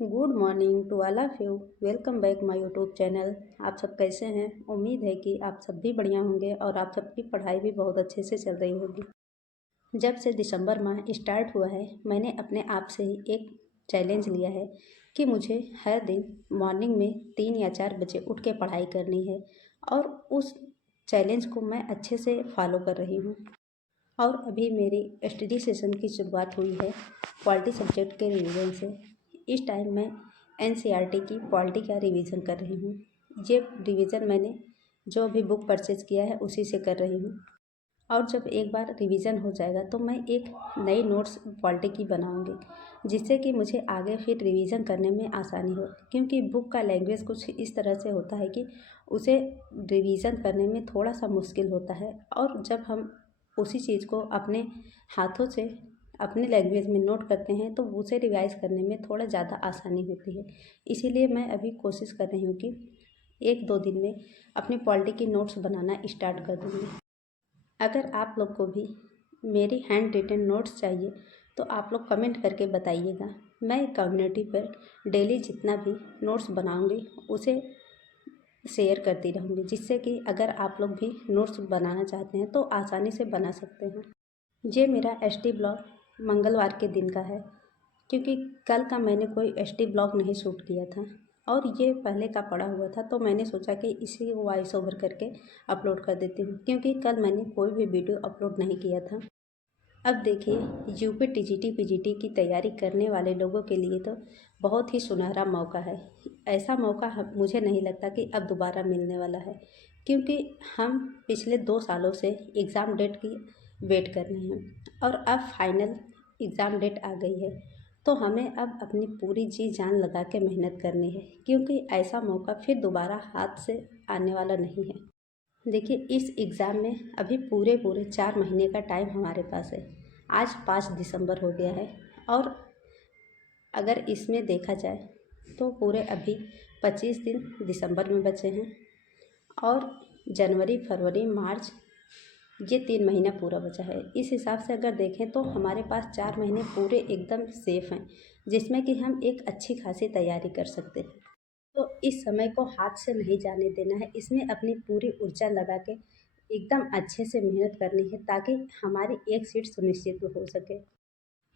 Good morning to all of you. Welcome back my YouTube channel. आप सब कैसे हैं? उम्मीद है कि आप सब भी बढ़िया होंगे और आप सबकी पढ़ाई भी बहुत अच्छे से चल रही होगी। जब से दिसंबर माह स्टार्ट हुआ है, मैंने अपने आप से ही एक चैलेंज लिया है कि मुझे हर दिन मॉर्निंग में 3 या 4 बजे उठ के पढ़ाई करनी है और उस चैलेंज को मैं अच्छे से फॉलो कर रही हूँ। और अभी मेरी स्टडी सेशन की शुरुआत हुई है पॉलिटी सब्जेक्ट के रिवीजन से। इस टाइम मैं एनसीईआरटी की पॉलिटी का रिवीजन कर रही हूँ। ये रिवीजन मैंने जो अभी बुक परचेज़ किया है उसी से कर रही हूँ। और जब एक बार रिवीजन हो जाएगा तो मैं एक नई नोट्स पॉलिटी की बनाऊंगी, जिससे कि मुझे आगे फिर रिवीजन करने में आसानी हो। क्योंकि बुक का लैंग्वेज कुछ इस तरह से होता है कि उसे रिवीजन करने में थोड़ा सा मुश्किल होता है, और जब हम उसी चीज़ को अपने हाथों से अपने लैंग्वेज में नोट करते हैं तो उसे रिवाइज करने में थोड़ा ज़्यादा आसानी होती है। इसीलिए मैं अभी कोशिश कर रही हूँ कि 1-2 दिन में अपनी पॉलिटी की नोट्स बनाना स्टार्ट कर दूँगी। अगर आप लोग को भी मेरी हैंड रिटन नोट्स चाहिए तो आप लोग कमेंट करके बताइएगा। मैं कम्युनिटी पर डेली जितना भी नोट्स बनाऊंगी उसे शेयर करती रहूँगी, जिससे कि अगर आप लोग भी नोट्स बनाना चाहते हैं तो आसानी से बना सकते हैं। ये मेरा एसटी ब्लॉग मंगलवार के दिन का है, क्योंकि कल का मैंने कोई एसटी ब्लॉग नहीं शूट किया था और ये पहले का पड़ा हुआ था, तो मैंने सोचा कि इसी को वॉइस ओवर करके अपलोड कर देती हूँ, क्योंकि कल मैंने कोई भी वीडियो अपलोड नहीं किया था। अब देखिए, यूपी टीजीटी पीजीटी की तैयारी करने वाले लोगों के लिए तो बहुत ही सुनहरा मौका है। ऐसा मौका मुझे नहीं लगता कि अब दोबारा मिलने वाला है, क्योंकि हम पिछले 2 सालों से एग्ज़ाम डेट की वेट कर रहे हैं और अब फाइनल एग्ज़ाम डेट आ गई है। तो हमें अब अपनी पूरी जी जान लगा के मेहनत करनी है, क्योंकि ऐसा मौका फिर दोबारा हाथ से आने वाला नहीं है। देखिए, इस एग्ज़ाम में अभी पूरे 4 महीने का टाइम हमारे पास है। आज 5 दिसंबर हो गया है और अगर इसमें देखा जाए तो पूरे अभी 25 दिन दिसंबर में बचे हैं और जनवरी, फरवरी, मार्च, ये 3 महीना पूरा बचा है। इस हिसाब से अगर देखें तो हमारे पास 4 महीने पूरे एकदम सेफ़ हैं, जिसमें कि हम एक अच्छी खासी तैयारी कर सकते हैं। तो इस समय को हाथ से नहीं जाने देना है, इसमें अपनी पूरी ऊर्जा लगा के एकदम अच्छे से मेहनत करनी है, ताकि हमारी एक सीट सुनिश्चित हो सके।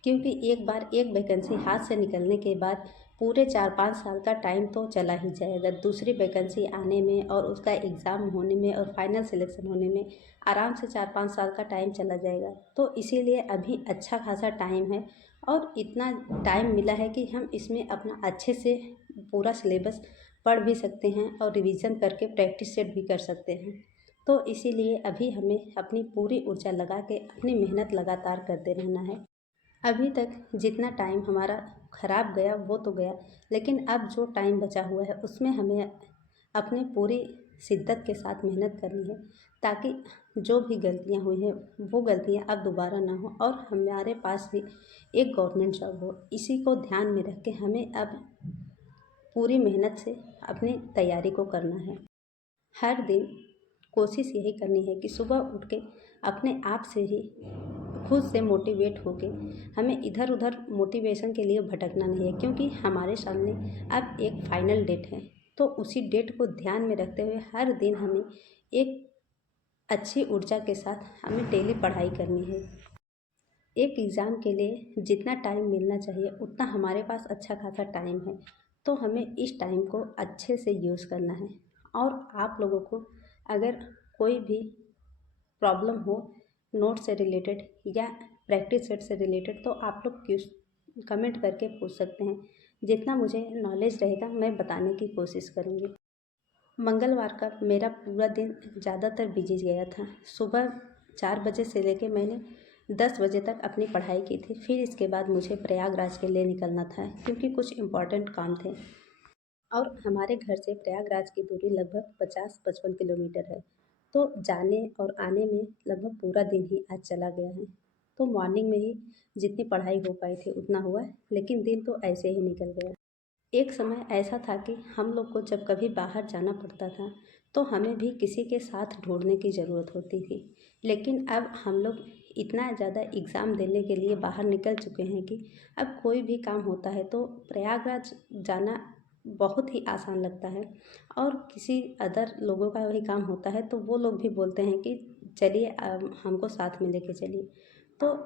क्योंकि एक बार एक वैकेंसी हाथ से निकलने के बाद पूरे 4-5 साल का टाइम तो चला ही जाएगा दूसरी वैकेंसी आने में और उसका एग्ज़ाम होने में और फाइनल सिलेक्शन होने में। आराम से 4-5 साल का टाइम चला जाएगा। तो इसीलिए अभी अच्छा खासा टाइम है और इतना टाइम मिला है कि हम इसमें अपना अच्छे से पूरा सिलेबस पढ़ भी सकते हैं और रिवीजन करके प्रैक्टिस सेट भी कर सकते हैं। तो इसीलिए अभी हमें अपनी पूरी ऊर्जा लगा के अपनी मेहनत लगातार करते रहना है। अभी तक जितना टाइम हमारा ख़राब गया वो तो गया, लेकिन अब जो टाइम बचा हुआ है उसमें हमें अपनी पूरी शिद्दत के साथ मेहनत करनी है, ताकि जो भी गलतियां हुई हैं वो गलतियां अब दोबारा ना हो और हमारे पास भी एक गवर्नमेंट जॉब हो। इसी को ध्यान में रख के हमें अब पूरी मेहनत से अपनी तैयारी को करना है। हर दिन कोशिश यही करनी है कि सुबह उठ के अपने आप से ही खुद से मोटिवेट होके हमें इधर उधर मोटिवेशन के लिए भटकना नहीं है, क्योंकि हमारे सामने अब एक फाइनल डेट है। तो उसी डेट को ध्यान में रखते हुए हर दिन हमें एक अच्छी ऊर्जा के साथ हमें डेली पढ़ाई करनी है। एक एग्ज़ाम के लिए जितना टाइम मिलना चाहिए उतना हमारे पास अच्छा खासा टाइम है, तो हमें इस टाइम को अच्छे से यूज़ करना है। और आप लोगों को अगर कोई भी प्रॉब्लम हो नोट से रिलेटेड या प्रैक्टिस सेट से रिलेटेड, तो आप लोग कमेंट करके पूछ सकते हैं। जितना मुझे नॉलेज रहेगा मैं बताने की कोशिश करूँगी। मंगलवार का मेरा पूरा दिन ज़्यादातर बिजी गया था। सुबह 4 बजे से लेके मैंने 10 बजे तक अपनी पढ़ाई की थी। फिर इसके बाद मुझे प्रयागराज के लिए निकलना था, क्योंकि कुछ इम्पोर्टेंट काम थे और हमारे घर से प्रयागराज की दूरी लगभग 50-55 किलोमीटर है। तो जाने और आने में लगभग पूरा दिन ही आज चला गया है। तो मॉर्निंग में ही जितनी पढ़ाई हो पाई थी उतना हुआ, लेकिन दिन तो ऐसे ही निकल गया। एक समय ऐसा था कि हम लोग को जब कभी बाहर जाना पड़ता था तो हमें भी किसी के साथ ढूंढने की ज़रूरत होती थी, लेकिन अब हम लोग इतना ज़्यादा एग्ज़ाम देने के लिए बाहर निकल चुके हैं कि अब कोई भी काम होता है तो प्रयागराज जाना बहुत ही आसान लगता है। और किसी अदर लोगों का वही काम होता है तो वो लोग भी बोलते हैं कि चलिए हमको साथ में लेके चलिए। तो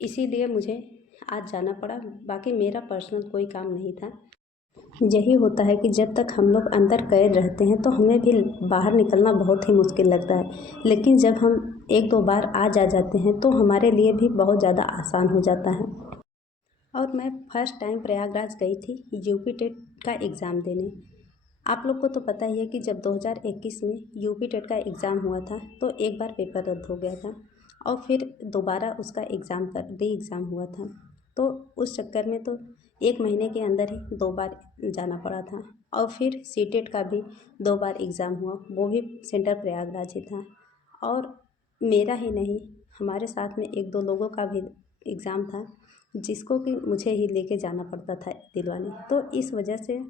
इसीलिए मुझे आज जाना पड़ा, बाकी मेरा पर्सनल कोई काम नहीं था। यही होता है कि जब तक हम लोग अंदर कैद रहते हैं तो हमें भी बाहर निकलना बहुत ही मुश्किल लगता है, लेकिन जब हम एक दो बार आ जाते हैं तो हमारे लिए भी बहुत ज़्यादा आसान हो जाता है। और मैं फर्स्ट टाइम प्रयागराज गई थी यूपी टेट का एग्ज़ाम देने। आप लोग को तो पता ही है कि जब 2021 में यूपी टेट का एग्ज़ाम हुआ था तो एक बार पेपर रद्द हो गया था और फिर दोबारा उसका री एग्ज़ाम हुआ था। तो उस चक्कर में तो 1 महीने के अंदर ही 2 बार जाना पड़ा था। और फिर सीटेट का भी 2 बार एग्ज़ाम हुआ, वो भी सेंटर प्रयागराज ही था। और मेरा ही नहीं, हमारे साथ में 1-2 लोगों का भी एग्ज़ाम था जिसको कि मुझे ही लेके जाना पड़ता था दिलवाने। तो इस वजह से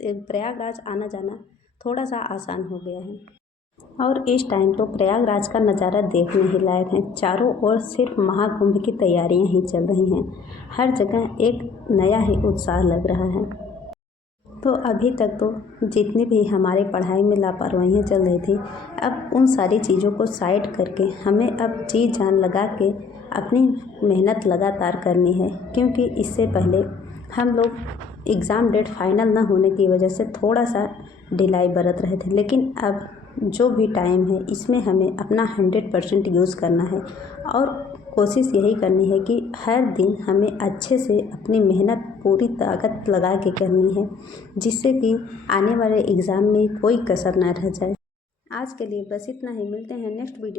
प्रयागराज आना जाना थोड़ा सा आसान हो गया है। और इस टाइम तो प्रयागराज का नज़ारा देखने ही लायक है। चारों ओर सिर्फ महाकुंभ की तैयारियां ही चल रही हैं। हर जगह एक नया ही उत्साह लग रहा है। तो अभी तक तो जितनी भी हमारी पढ़ाई में लापरवाहियाँ चल रही थी, अब उन सारी चीज़ों को साइड करके हमें अब जी जान लगा के अपनी मेहनत लगातार करनी है। क्योंकि इससे पहले हम लोग एग्ज़ाम डेट फाइनल ना होने की वजह से थोड़ा सा ढिलाई बरत रहे थे, लेकिन अब जो भी टाइम है इसमें हमें अपना 100% यूज़ करना है। और कोशिश यही करनी है कि हर दिन हमें अच्छे से अपनी मेहनत पूरी ताकत लगा के करनी है, जिससे कि आने वाले एग्ज़ाम में कोई कसर ना रह जाए। आज के लिए बस इतना ही, मिलते हैं नेक्स्ट वीडियो।